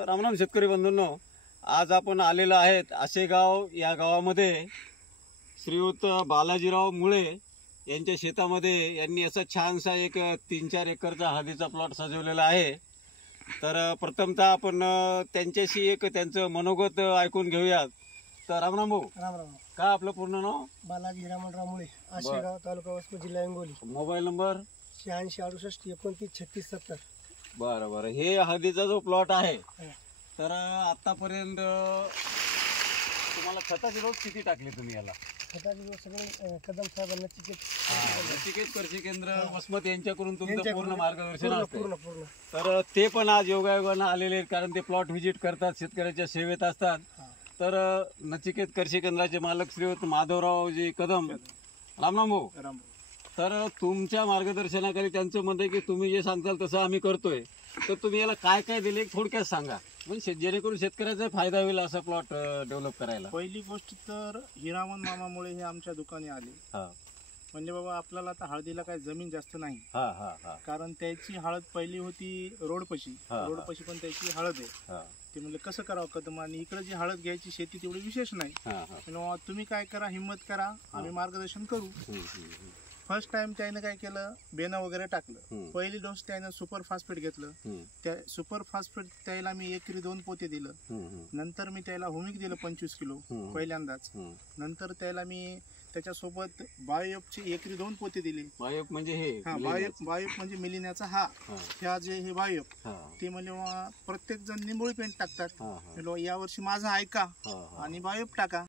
तर रामराम शेतकरी बंधूंनो, आज आपण आलेलो आहेत आसेगाव या गावामध्ये श्रीयुत बालाजीराव मुळे यांच्या शेतामध्ये यांनी असा छानसा एक 3-4 एकरचा हळदीचा प्लॉट सजवलेला आहे। तर प्रथमतः आपण त्यांच्याशी एक त्यांचं मनोगत ऐकून घेऊयात। तर रामराम भाऊ, राम काय आपलं पूर्ण नाव? बालाजी हिरामणराव मुळे, आशेगाव, तालुका वसमत, जिल्हा हिंगोली। Mobile number 86 68 29 36 70। बरं बरं, हे हळदीचा जो प्लॉट आहे तर आतापर्यंत तुम्हाला खताचे डोस किती टाकले तुम्ही याला? खताचे डोस सगळे कदम साहेबांना नचिकेत कृषी केंद्र वसमत यांच्याकडून तुमचं पूर्ण मार्गदर्शन असते। पूर्ण तर ते पण आज योगायोगानं आलेले आहेत, कारण ते प्लॉट व्हिजिट करतात, शेतकऱ्याच्या सेवेत असतात। तर नचिकेत कृषी केंद्राचे मालक श्रीयुत माधवरावजी कदम, रामराम भाऊ। तर तुमच्या मार्गदर्शनाखाली त्यांचं म्हणणं आहे की तुम्ही जे सांगताल तसं आम्ही करतोय। तर तुम्ही याला काय काय दिले थोडक्यात सांगा, म्हणजे जेणेकरून शेतकऱ्याचा फायदा होईल असा प्लॉट डेव्हलप करायला। पहिली गोष्ट तर हिरामन मामामुळे हे आमच्या दुकानी आले। म्हणजे बाबा आपल्याला आता हळदीला काही जमीन जास्त नाही, कारण त्याची हळद पहिली होती रोडपशी पण त्याची हळद आहे। ते म्हणले कसं करावं कदम, आणि इकडे जी हळद घ्यायची शेती तेवढी विशेष नाही, तुम्ही काय करा, हिम्मत करा, आम्ही मार्गदर्शन करू। फर्स्ट टाइम त्याने काय केलं, बेना वगैरे टाकलं। पहिली डोस त्याने सुपर फास्फेट घेतलं, त्या सुपर फास्फेट त्याला मी एकरी 2 पोते दिलं। नंतर मी त्याला हुमिक दिलं 25 किलो पहिल्यांदाच। नंतर त्याला मी त्याच्यासोबत बायोपची एकरी 2 पोते दिले। बायोप म्हणजे हे बायोप म्हणजे मिलिण्याचा ह्या जे हे बायोप, ते म्हणजे प्रत्येक जण निंबोळी पेंट टाकतात। यावर्षी माझं ऐका आणि बायोप टाका।